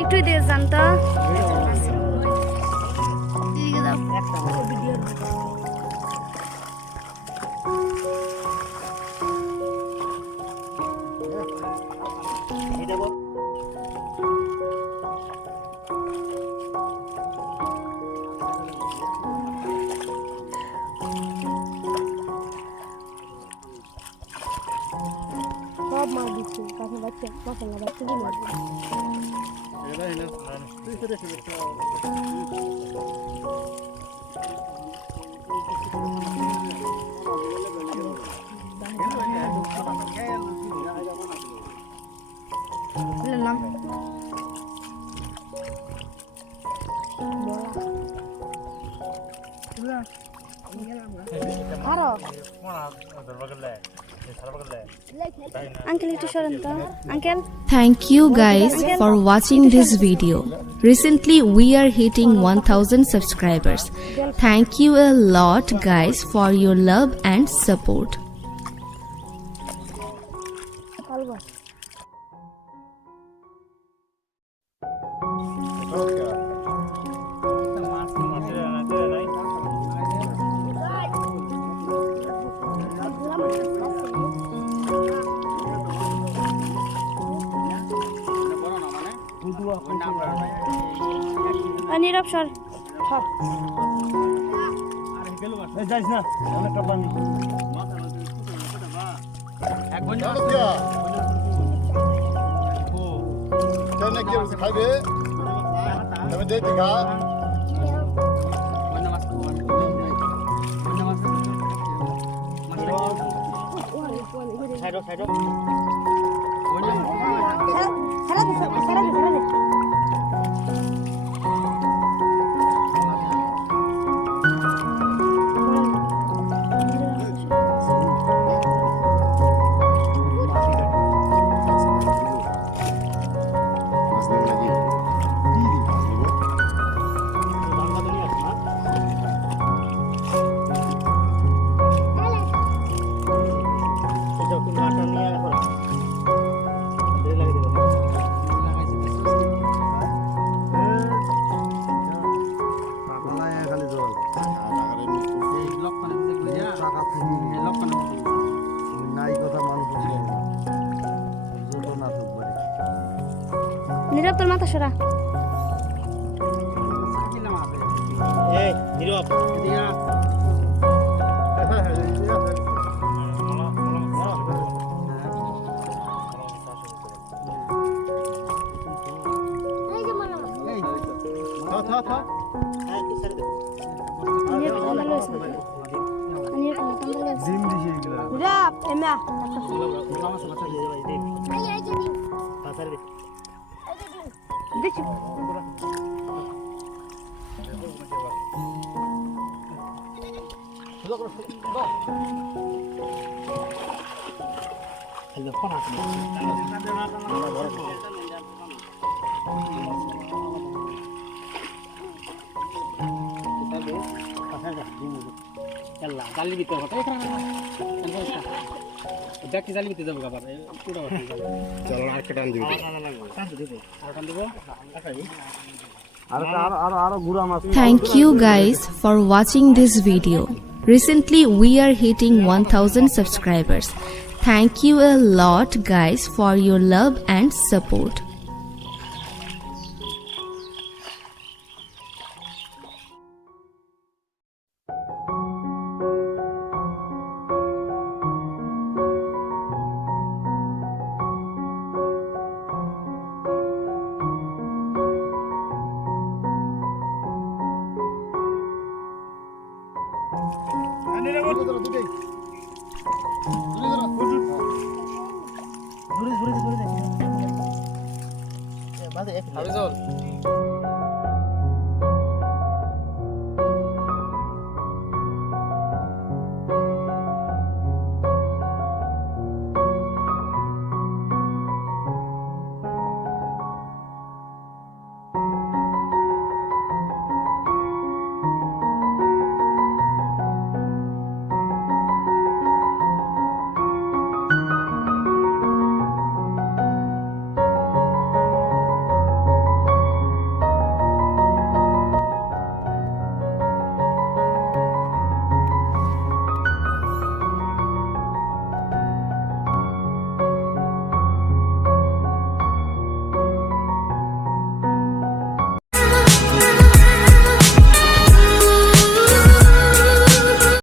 একটু দিয়ে যান তো সব মাছ দিচ্ছি কাছে বাচ্চা মশলা বাচ্চা Thank you guys for watching this video. Recently we are hitting 1000 subscribers. Thank you a lot guys for your love and support. নীরব সর যাইস না অনেকটা পানি খাইবে তুমি দেখতে খা সাইড সাইড নীরব তোর মাথা সরা নীরব জালি দিতে হবে দেখি জালি দিতে যাবো আবার চলো আর টান দিবি Thank you guys for watching this video. Recently we are hitting 1000 subscribers. Thank you a lot guys for your love and support. Hadi